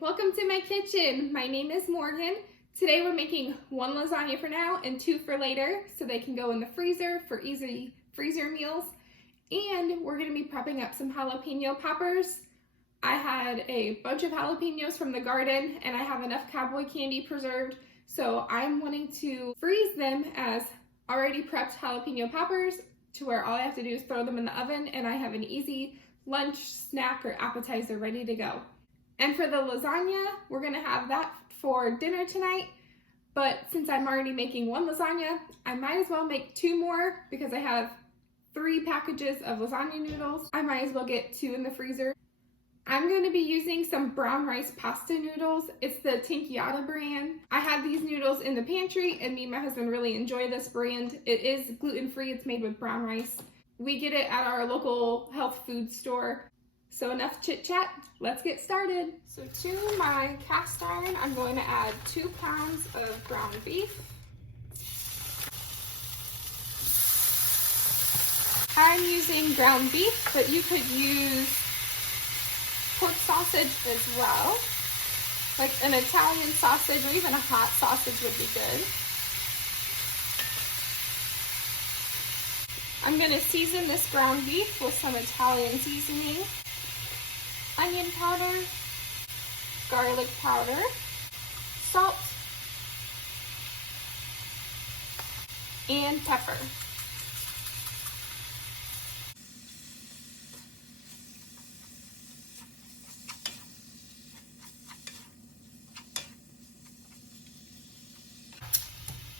Welcome to my kitchen. My name is Morgan. Today we're making one lasagna for now and two for later so they can go in the freezer for easy freezer meals. And we're going to be prepping up some jalapeno poppers. I had a bunch of jalapenos from the garden and I have enough cowboy candy preserved, so I'm wanting to freeze them as already prepped jalapeno poppers to where all I have to do is throw them in the oven and I have an easy lunch, snack, or appetizer ready to go. And for the lasagna, we're gonna have that for dinner tonight, but since I'm already making one lasagna, I might as well make two more because I have 3 packages of lasagna noodles. I might as well get 2 in the freezer. I'm going to be using some brown rice pasta noodles. It's the Tinkyata brand. I have these noodles in the pantry and me and my husband really enjoy this brand. It is gluten-free, it's made with brown rice. We get it at our local health food store. So enough chit chat, let's get started. So to my cast iron, I'm going to add 2 pounds of ground beef. I'm using ground beef, but you could use pork sausage as well. Like an Italian sausage or even a hot sausage would be good. I'm going to season this ground beef with some Italian seasoning. Onion powder, garlic powder, salt, and pepper.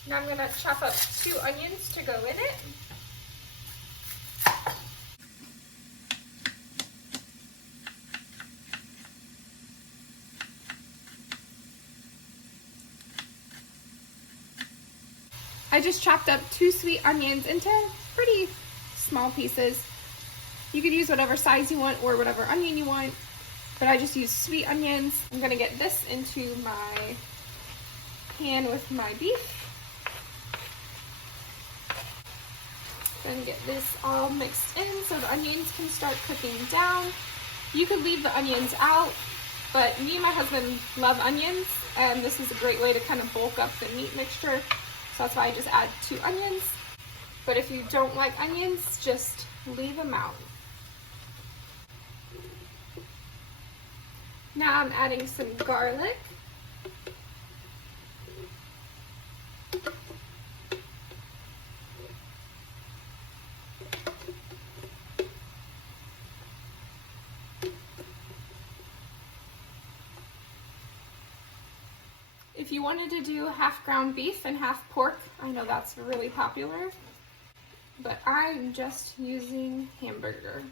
Now I'm going to chop up 2 onions to go in it. I just chopped up 2 sweet onions into pretty small pieces. You could use whatever size you want or whatever onion you want, but I just used sweet onions. I'm going to get this into my pan with my beef. And get this all mixed in so the onions can start cooking down. You could leave the onions out, but me and my husband love onions, and this is a great way to kind of bulk up the meat mixture. So that's why I just add 2 onions. But if you don't like onions, just leave them out. Now I'm adding some garlic. If you wanted to do half ground beef and half pork, I know that's really popular, but I'm just using hamburger.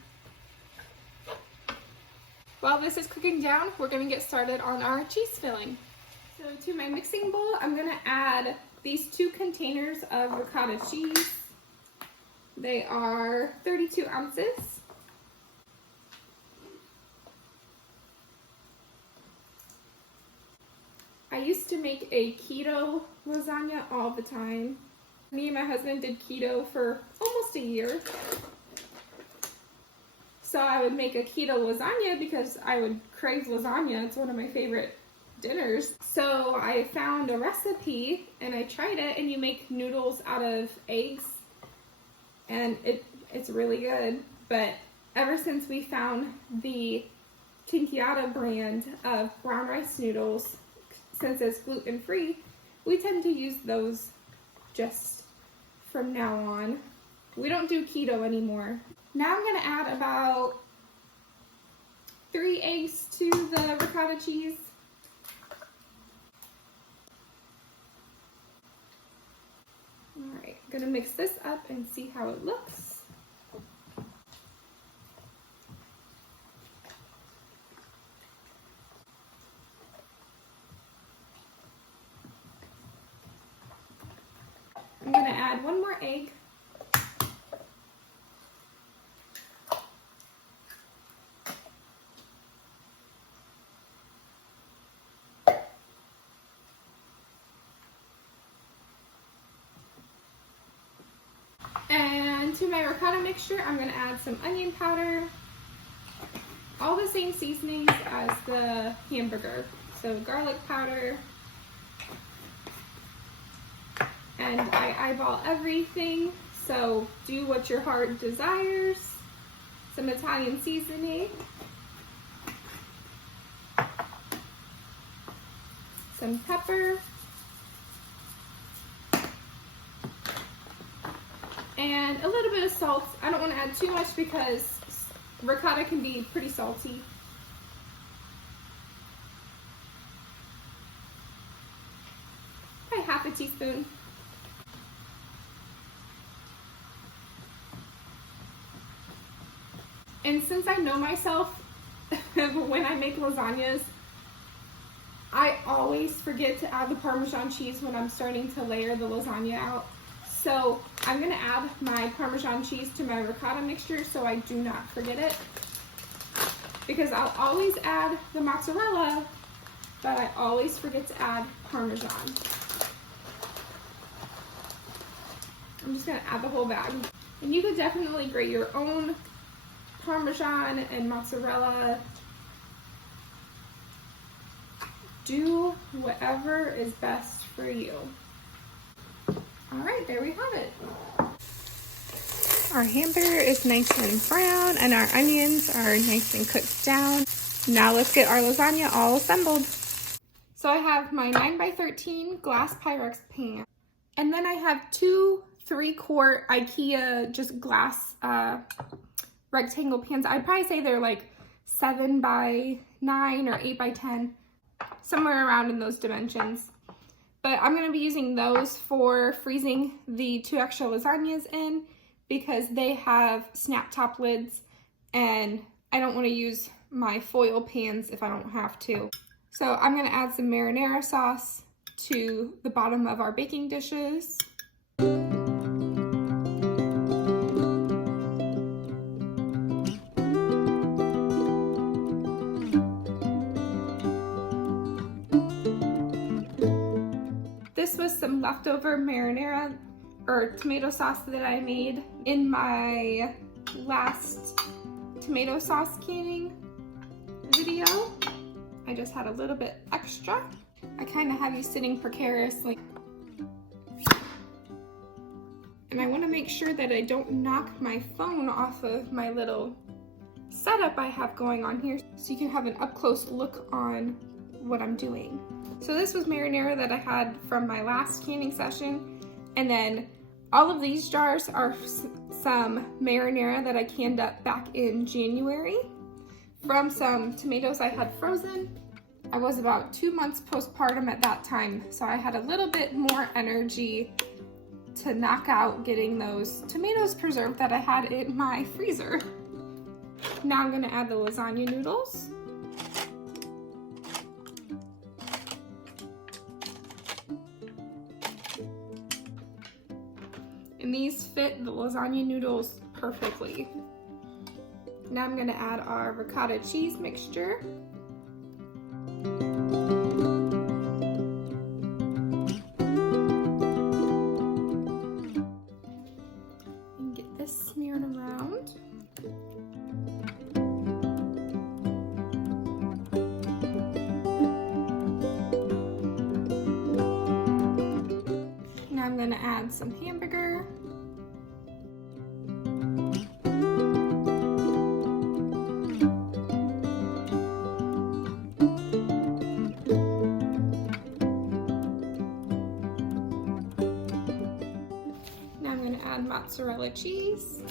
While this is cooking down, we're going to get started on our cheese filling. So to my mixing bowl, I'm going to add these 2 containers of ricotta cheese. They are 32 ounces. I used to make a keto lasagna all the time. Me and my husband did keto for almost a year. So I would make a keto lasagna because I would crave lasagna. It's one of my favorite dinners. So I found a recipe and I tried it, and you make noodles out of eggs, and it's really good. But ever since we found the Tinkiata brand of brown rice noodles, since it's gluten-free, we tend to use those just from now on. We don't do keto anymore. Now I'm gonna add about 3 eggs to the ricotta cheese. All right, I'm gonna mix this up and see how it looks. I'm gonna add 1 more egg. And to my ricotta mixture, I'm going to add some onion powder, all the same seasonings as the hamburger. So garlic powder, and I eyeball everything, so do what your heart desires. Some Italian seasoning, some pepper, and a little bit of salt. I don't want to add too much because ricotta can be pretty salty. Probably half a teaspoon. And since I know myself, when I make lasagnas, I always forget to add the Parmesan cheese when I'm starting to layer the lasagna out. So I'm gonna add my Parmesan cheese to my ricotta mixture so I do not forget it. Because I'll always add the mozzarella, but I always forget to add Parmesan. I'm just gonna add the whole bag. And you could definitely grate your own Parmesan and mozzarella. Do whatever is best for you. All right, there we have it. Our hamburger is nice and brown and our onions are nice and cooked down. Now let's get our lasagna all assembled. So I have my 9x13 glass Pyrex pan. And then I have 2 3-quart IKEA just glass rectangle pans. I'd probably say they're like 7x9 or 8x10, somewhere around in those dimensions. But I'm going to be using those for freezing the 2 extra lasagnas in because they have snap top lids and I don't want to use my foil pans if I don't have to. So I'm going to add some marinara sauce to the bottom of our baking dishes. This was some leftover marinara or tomato sauce that I made in my last tomato sauce canning video. I just had a little bit extra. I kind of have you sitting precariously. And I want to make sure that I don't knock my phone off of my little setup I have going on here so you can have an up-close look on what I'm doing. So this was marinara that I had from my last canning session, and then all of these jars are some marinara that I canned up back in January from some tomatoes I had frozen. I was about 2 months postpartum at that time, so I had a little bit more energy to knock out getting those tomatoes preserved that I had in my freezer. Now I'm gonna add the lasagna noodles. And these fit the lasagna noodles perfectly. Now I'm going to add our ricotta cheese mixture. And get this smeared around. gonna add some hamburger. Now I'm gonna add mozzarella cheese.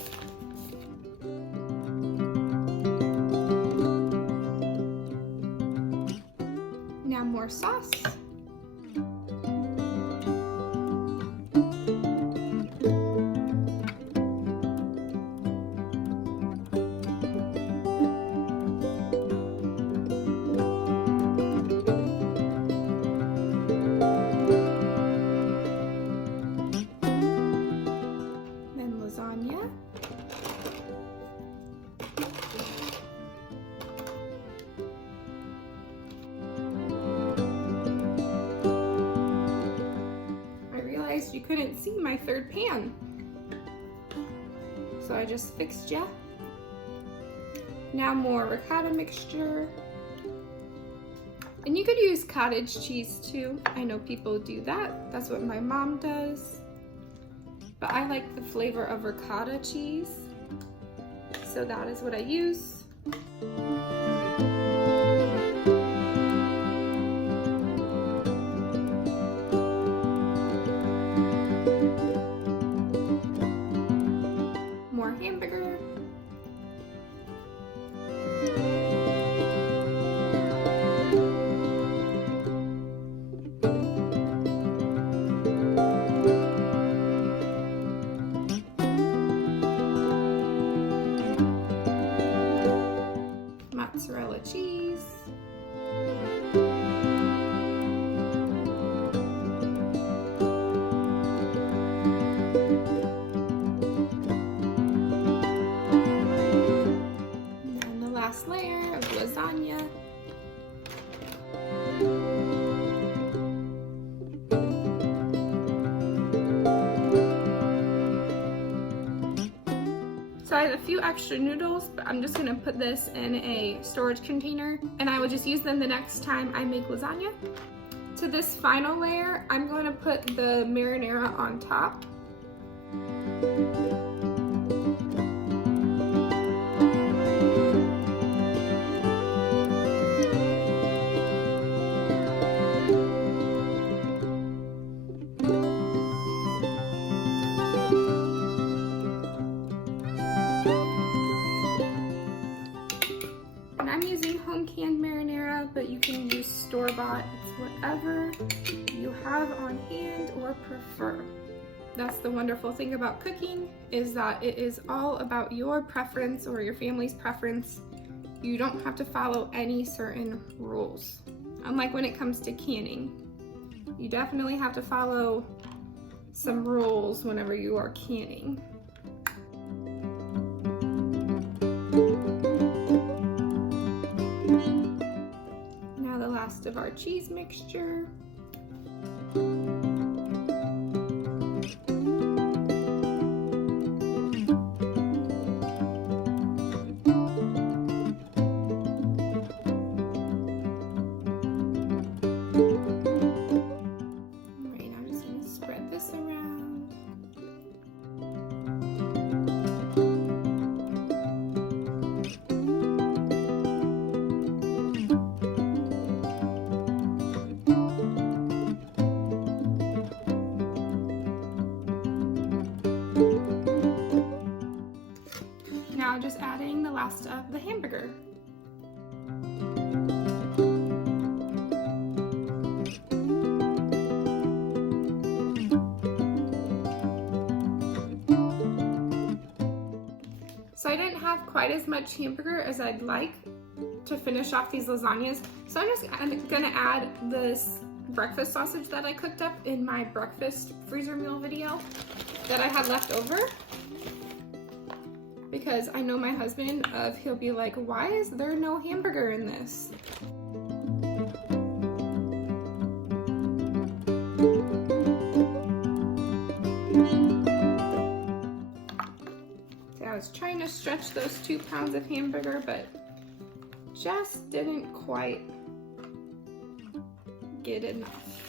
Now more sauce. Then lasagna. You couldn't see my third pan, so I just fixed ya. Now more ricotta mixture, and you could use cottage cheese too. I know people do that. That's what my mom does, but I like the flavor of ricotta cheese, so that is what I use. Hamburger. Mozzarella cheese. Last layer of lasagna. So I have a few extra noodles, but I'm just gonna put this in a storage container and I will just use them the next time I make lasagna. To this final layer, I'm going to put the marinara on top. I'm using home canned marinara, but you can use store-bought. It's whatever you have on hand or prefer. That's the wonderful thing about cooking, is that it is all about your preference or your family's preference. You don't have to follow any certain rules. Unlike when it comes to canning, you definitely have to follow some rules whenever you are canning. Of our cheese mixture. Alright, I'm just going to spread this around. Now just adding the last of the hamburger. So I didn't have quite as much hamburger as I'd like to finish off these lasagnas, so I'm gonna add this breakfast sausage that I cooked up in my breakfast freezer meal video that I had left over. Because I know my husband, he'll be like, why is there no hamburger in this? So I was trying to stretch those 2 pounds of hamburger, but just didn't quite get enough.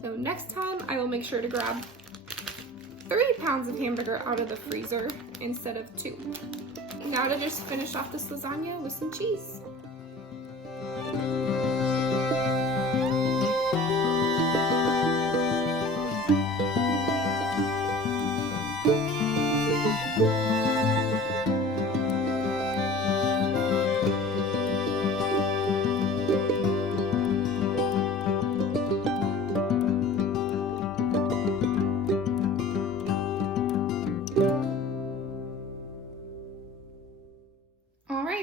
So So next time I will make sure to grab 3 pounds of hamburger out of the freezer instead of 2. Now to just finish off this lasagna with some cheese.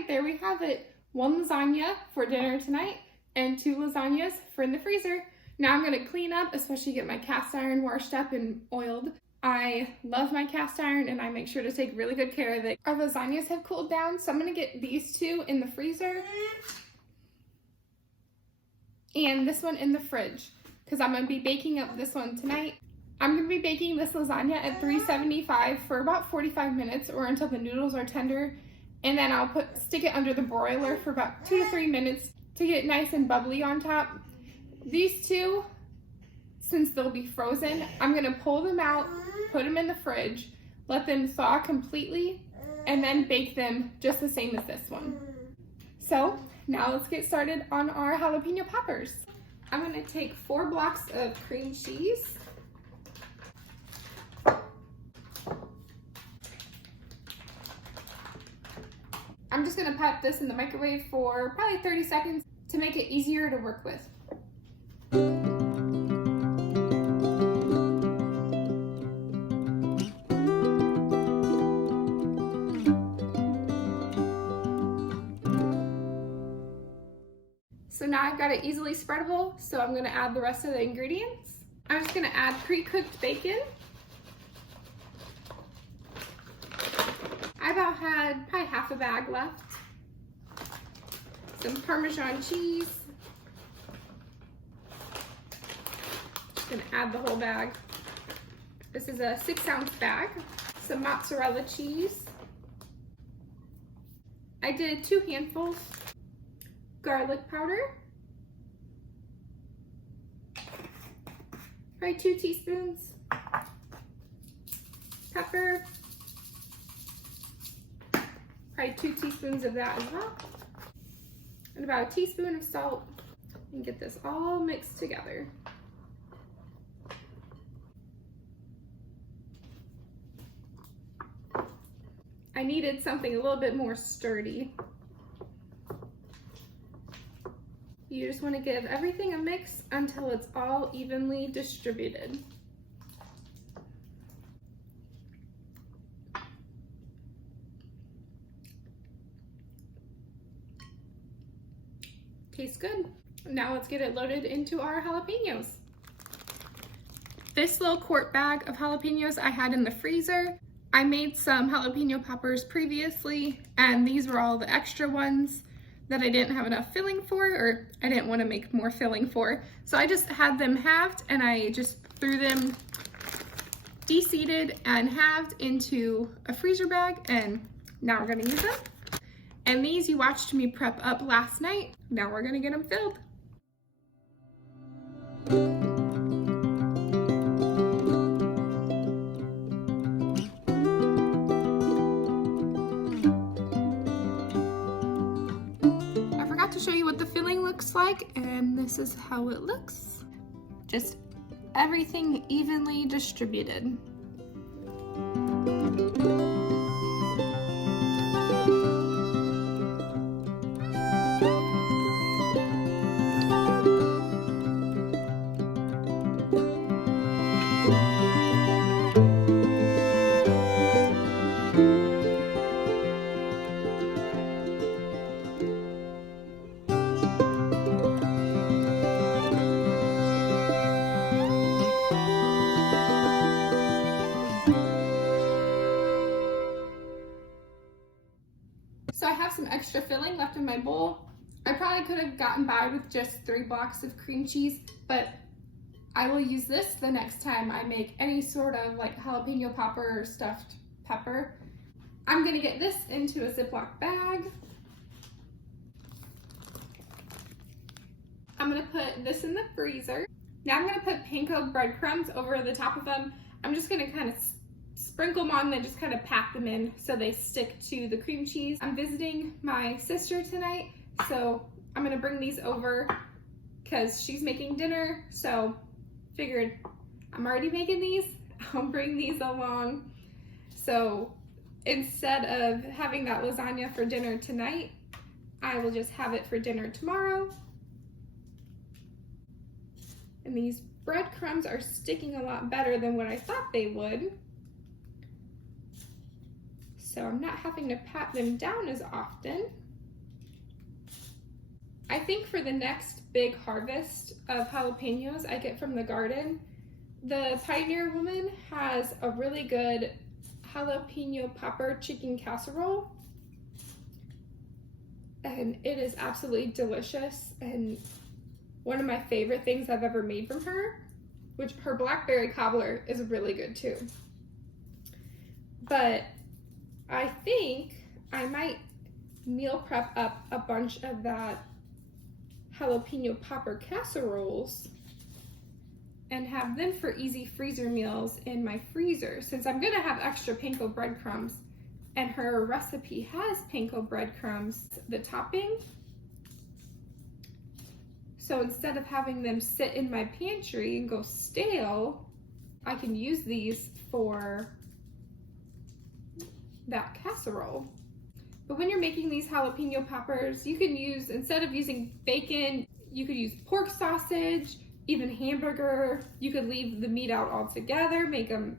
There we have it. 1 lasagna for dinner tonight and 2 lasagnas for in the freezer. Now I'm gonna clean up, especially get my cast iron washed up and oiled. I love my cast iron and I make sure to take really good care of it. Our lasagnas have cooled down, so I'm gonna get these 2 in the freezer and this one in the fridge because I'm gonna be baking up this one tonight. I'm gonna be baking this lasagna at 375 for about 45 minutes or until the noodles are tender. And then I'll stick it under the broiler for about 2 to 3 minutes to get nice and bubbly on top. These 2, since they'll be frozen, I'm gonna pull them out, put them in the fridge, let them thaw completely, and then bake them just the same as this one. So now let's get started on our jalapeno poppers. I'm gonna take 4 blocks of cream cheese. I'm just gonna pop this in the microwave for probably 30 seconds to make it easier to work with. So now I've got it easily spreadable, so I'm gonna add the rest of the ingredients. I'm just gonna add pre-cooked bacon. I about had probably half a bag left. Some Parmesan cheese. Just gonna add the whole bag. This is a 6-ounce bag. Some mozzarella cheese. I did 2 handfuls. Garlic powder. Probably 2 teaspoons. Pepper. Probably 2 teaspoons of that as well. And about a teaspoon of salt. And get this all mixed together. I needed something a little bit more sturdy. You just want to give everything a mix until it's all evenly distributed. Tastes good. Now let's get it loaded into our jalapenos. This little quart bag of jalapenos I had in the freezer. I made some jalapeno poppers previously, and these were all the extra ones that I didn't have enough filling for, or I didn't want to make more filling for. So I just had them halved and I just threw them de-seeded and halved into a freezer bag, and now we're gonna use them. And these you watched me prep up last night. Now we're gonna get them filled. I forgot to show you what the filling looks like, and this is how it looks. Just everything evenly distributed. So I have some extra filling left in my bowl. I probably could have gotten by with just 3 blocks of cream cheese, but I will use this the next time I make any sort of like jalapeno popper or stuffed pepper. I'm gonna get this into a Ziploc bag. I'm gonna put this in the freezer. Now I'm gonna put panko breadcrumbs over the top of them. I'm just gonna kind of sprinkle them on and then just kind of pat them in so they stick to the cream cheese. I'm visiting my sister tonight, so I'm gonna bring these over because she's making dinner, so figured I'm already making these, I'll bring these along. So instead of having that lasagna for dinner tonight, I will just have it for dinner tomorrow. And these breadcrumbs are sticking a lot better than what I thought they would. So I'm not having to pat them down as often. I think for the next big harvest of jalapenos I get from the garden, the Pioneer woman has a really good Jalapeno Popper chicken casserole. And it is absolutely delicious and one of my favorite things I've ever made from her, which her blackberry cobbler is really good too. But I think I might meal prep up a bunch of that Jalapeno Popper casseroles and have them for easy freezer meals in my freezer, since I'm gonna have extra panko breadcrumbs and her recipe has panko breadcrumbs, the topping. So instead of having them sit in my pantry and go stale, I can use these for that casserole. But when you're making these jalapeno poppers, you can use, instead of using bacon, you could use pork sausage, even hamburger. You could leave the meat out altogether, make them,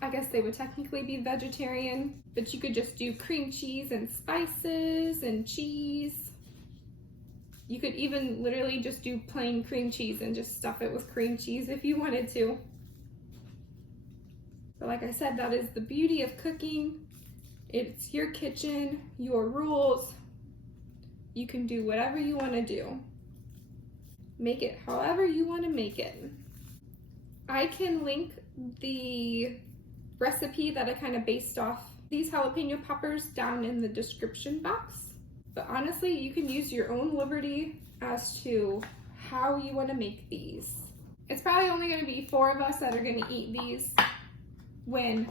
I guess they would technically be vegetarian, but you could just do cream cheese and spices and cheese. You could even literally just do plain cream cheese and just stuff it with cream cheese if you wanted to. But like I said, that is the beauty of cooking. It's your kitchen, your rules. You can do whatever you want to do. Make it however you want to make it. I can link the recipe that I kind of based off these jalapeno poppers down in the description box. But honestly, you can use your own liberty as to how you want to make these. It's probably only going to be 4 of us that are going to eat these when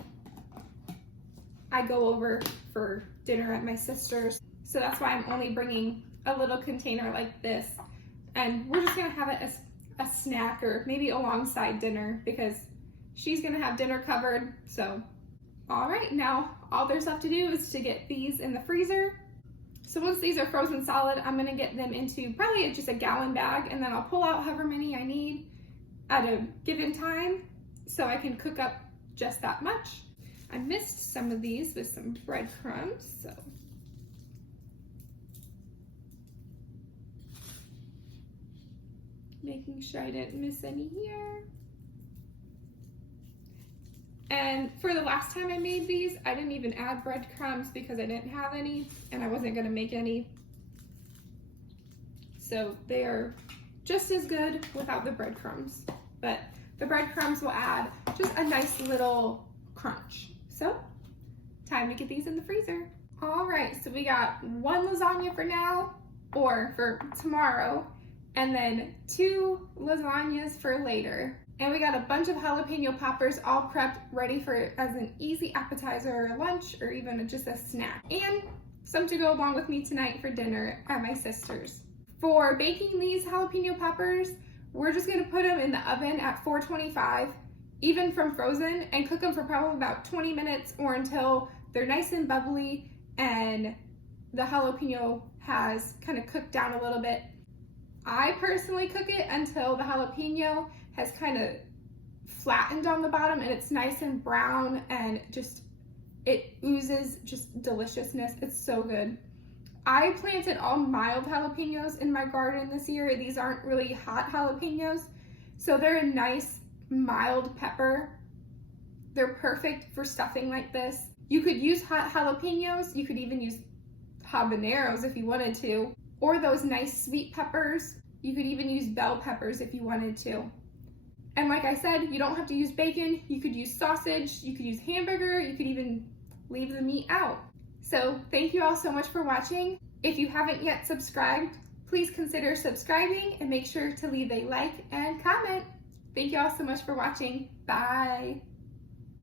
I go over for dinner at my sister's. So that's why I'm only bringing a little container like this. And we're just going to have it as a snack or maybe alongside dinner because she's going to have dinner covered. So, all right, now all there's left to do is to get these in the freezer. So once these are frozen solid, I'm gonna get them into probably just a gallon bag, and then I'll pull out however many I need at a given time so I can cook up just that much. I missed some of these with some breadcrumbs, so. Making sure I didn't miss any here. And for the last time I made these, I didn't even add breadcrumbs because I didn't have any and I wasn't gonna make any. So they are just as good without the breadcrumbs, but the breadcrumbs will add just a nice little crunch. So time to get these in the freezer. All right, so we got 1 lasagna for now, or for tomorrow, and then 2 lasagnas for later. And we got a bunch of jalapeno poppers all prepped, ready for as an easy appetizer or lunch, or even just a snack. And some to go along with me tonight for dinner at my sister's. For baking these jalapeno poppers, we're just gonna put them in the oven at 425, even from frozen, and cook them for probably about 20 minutes or until they're nice and bubbly and the jalapeno has kind of cooked down a little bit. I personally cook it until the jalapeno has kind of flattened on the bottom and it's nice and brown and just, it oozes just deliciousness. It's so good. I planted all mild jalapenos in my garden this year. These aren't really hot jalapenos, so they're a nice mild pepper. They're perfect for stuffing like this. You could use hot jalapenos. You could even use habaneros if you wanted to, or those nice sweet peppers. You could even use bell peppers if you wanted to. And like I said, you don't have to use bacon. You could use sausage, you could use hamburger, you could even leave the meat out. So thank you all so much for watching. If you haven't yet subscribed, please consider subscribing and make sure to leave a like and comment. Thank you all so much for watching. Bye.